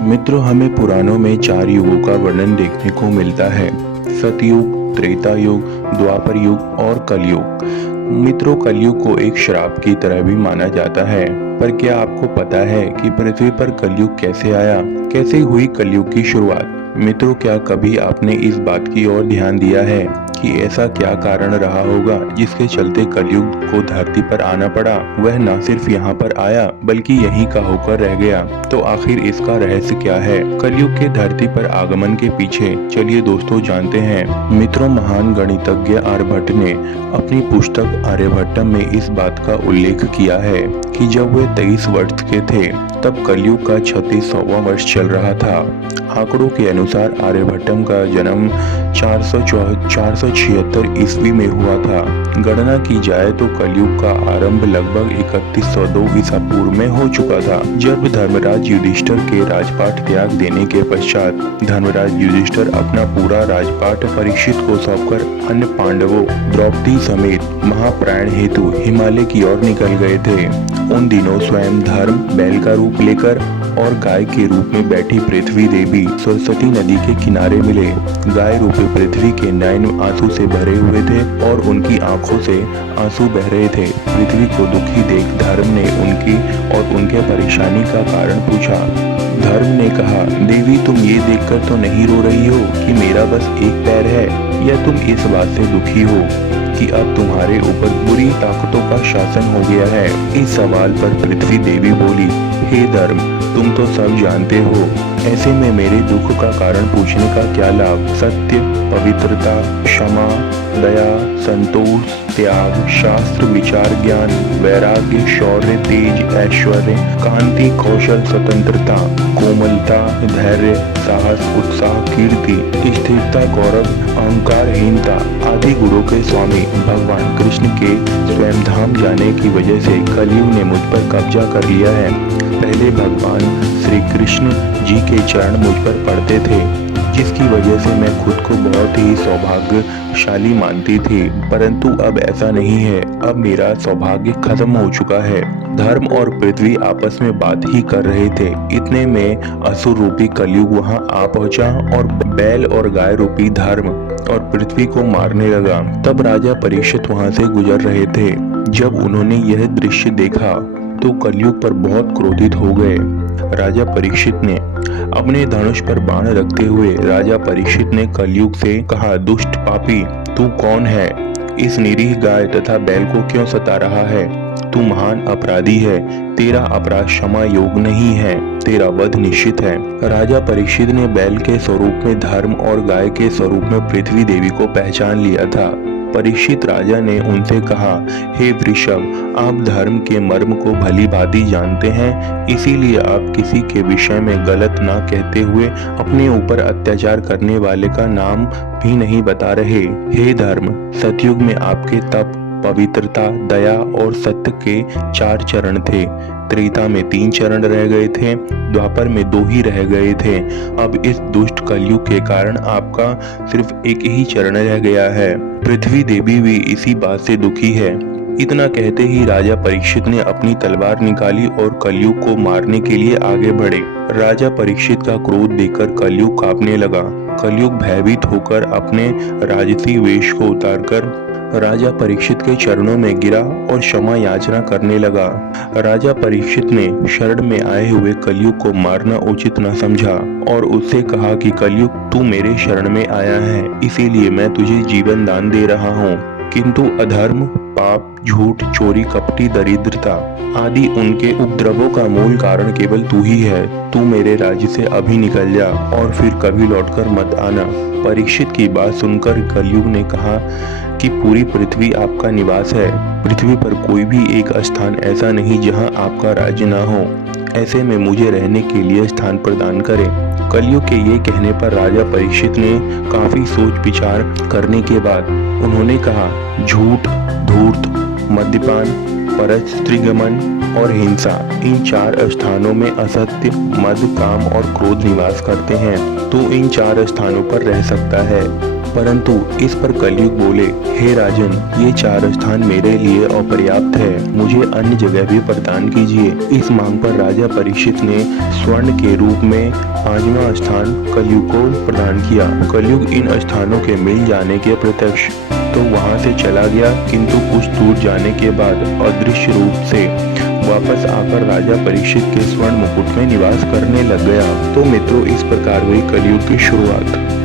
मित्रों, हमें पुराणों में 4 युगों का वर्णन देखने को मिलता है। सतयुग, त्रेता युग, द्वापर युग और कलयुग। मित्रों, कलयुग को एक श्राप की तरह भी माना जाता है। पर क्या आपको पता है कि पृथ्वी पर कलयुग कैसे आया? कैसे हुई कलयुग की शुरुआत? मित्रों, क्या कभी आपने इस बात की ओर ध्यान दिया है कि ऐसा क्या कारण रहा होगा जिसके चलते कलयुग को धरती पर आना पड़ा? वह न सिर्फ यहाँ पर आया बल्कि यहीं का होकर रह गया। तो आखिर इसका रहस्य क्या है? कलयुग के धरती पर आगमन के पीछे चलिए दोस्तों जानते हैं। मित्रों, महान गणितज्ञ आर्यभट्ट ने अपनी पुस्तक आर्यभट्टम में इस बात का उल्लेख किया है कि जब वे 23 वर्ष के थे तब कलयुग का 36वां वर्ष चल रहा था। आंकड़ों के अनुसार आर्यभट्टम का जन्म 476 ईस्वी में हुआ था। गणना की जाए तो कलयुग का आरंभ लगभग 3102 ईसा पूर्व में हो चुका था, जब धर्मराज युधिष्ठिर के राजपाट त्याग देने के पश्चात धर्मराज युधिष्ठिर अपना पूरा राजपाट परीक्षित को सौंपकर अन्य पांडवों, द्रौपदी समेत महाप्रयाण हेतु हिमालय की ओर निकल गए थे। उन दिनों स्वयं धर्म बैल का रूप लेकर और गाय के रूप में बैठी पृथ्वी देवी सरस्वती नदी के किनारे मिले। गाय रूपी पृथ्वी के नयन आंसू से भरे हुए थे और उनकी आंखों से आंसू बह रहे थे। पृथ्वी को दुखी देख धर्म ने उनकी और उनके परेशानी का कारण पूछा। धर्म ने कहा, देवी तुम ये देखकर तो नहीं रो रही हो कि मेरा बस एक पैर है, या तुम इस बात से दुखी हो कि अब तुम्हारे ऊपर बुरी ताकतों का शासन हो गया है? इस सवाल पर पृथ्वी देवी बोली, हे धर्म, तुम तो सब जानते हो, ऐसे में मेरे दुख का कारण पूछने का क्या लाभ? सत्य, पवित्रता, क्षमा, दया, संतोष, त्याग, शास्त्र, विचार, ज्ञान, वैराग्य, शौर्य, तेज, ऐश्वर्य, कांति, कौशल, स्वतंत्रता, कोमलता, धैर्य, साहस, उत्साह, कीर्ति, स्थिरता, गौरव, अहंकारहीनता आदि गुणों के स्वामी भगवान कृष्ण के स्वयं धाम जाने की वजह से कलयुग ने मुझ पर कब्जा कर लिया है। पहले भगवान श्री कृष्ण जी के चरण मुझ पर पड़ते थे, जिसकी वजह से मैं खुद को बहुत ही सौभाग्यशाली मानती थी, परंतु अब ऐसा नहीं है। अब मेरा सौभाग्य खत्म हो चुका है। धर्म और पृथ्वी आपस में बात ही कर रहे थे, इतने में असुर रूपी कलयुग वहां आ पहुंचा और बैल और गाय रूपी धर्म और पृथ्वी को मारने लगा। तब राजा परीक्षित वहां से गुजर रहे थे। जब उन्होंने यह दृश्य देखा तो कलयुग पर बहुत क्रोधित हो गए। राजा परीक्षित ने अपने धनुष पर बाण रखते हुए राजा परीक्षित ने कलयुग से कहा, दुष्ट पापी, तू कौन है? इस निरीह गाय तथा बैल को क्यों सता रहा है? तू महान अपराधी है, तेरा अपराध क्षमा योग नहीं है, तेरा वध निश्चित है। राजा परीक्षित ने बैल के स्वरूप में धर्म और गाय के स्वरूप में पृथ्वी देवी को पहचान लिया था। परीक्षित राजा ने उनसे कहा, हे वृषभ, आप धर्म के मर्म को भली भांति जानते हैं, इसीलिए आप किसी के विषय में गलत ना कहते हुए अपने ऊपर अत्याचार करने वाले का नाम भी नहीं बता रहे। हे धर्म, सतयुग में आपके तप, पवित्रता, दया और सत्य के 4 चरण थे। त्रेता में 3 चरण रह गए थे, द्वापर में 2 ही रह गए थे। अब इस दुष्ट कलयुग के कारण आपका सिर्फ एक ही चरण रह गया है। पृथ्वी देवी भी इसी बात से दुखी है। इतना कहते ही राजा परीक्षित ने अपनी तलवार निकाली और कलयुग को मारने के लिए आगे बढ़े। राजा परीक्षित का क्रोध देखकर कलयुग कांपने लगा। कलयुग भयभीत होकर अपने राजसी वेश को उतारकर राजा परीक्षित के चरणों में गिरा और क्षमा याचना करने लगा। राजा परीक्षित ने शरण में आए हुए कलयुग को मारना उचित न समझा और उससे कहा कि कलयुग, तू मेरे शरण में आया है, इसीलिए मैं तुझे जीवन दान दे रहा हूँ, किंतु अधर्म, पाप, झूठ, चोरी, कपटी, दरिद्रता आदि उनके उपद्रवों का मूल कारण केवल तू ही है। तू मेरे राज्य से अभी निकल जा और फिर कभी लौटकर मत आना। परीक्षित की बात सुनकर कलयुग ने कहा कि पूरी पृथ्वी आपका निवास है। पृथ्वी पर कोई भी एक स्थान ऐसा नहीं जहां आपका राज्य ना हो। ऐसे में मुझे रहने के लिए स्थान प्रदान करें। कलयुग के ये कहने पर राजा परीक्षित ने काफी सोच विचार करने के बाद उन्होंने कहा, झूठ, धूर्त, मद्यपान, परस्त्रीगमन और हिंसा, इन 4 स्थानों में असत्य, मद, काम और क्रोध निवास करते हैं। तू इन 4 स्थानों पर रह सकता है। परंतु इस पर कलयुग बोले, हे राजन, ये 4 स्थान मेरे लिए अपर्याप्त है, मुझे अन्य जगह भी प्रदान कीजिए। इस मांग पर राजा परीक्षित ने स्वर्ण के रूप में 5वां स्थान कलयुग को प्रदान किया। कलयुग इन स्थानों के मिल जाने के प्रत्यक्ष तो वहां से चला गया, किंतु कुछ दूर जाने के बाद अदृश्य रूप से वापस आकर राजा परीक्षित के स्वर्ण मुकुट में निवास करने लग गया। तो मित्रों, इस प्रकार हुई कलयुग की शुरुआत।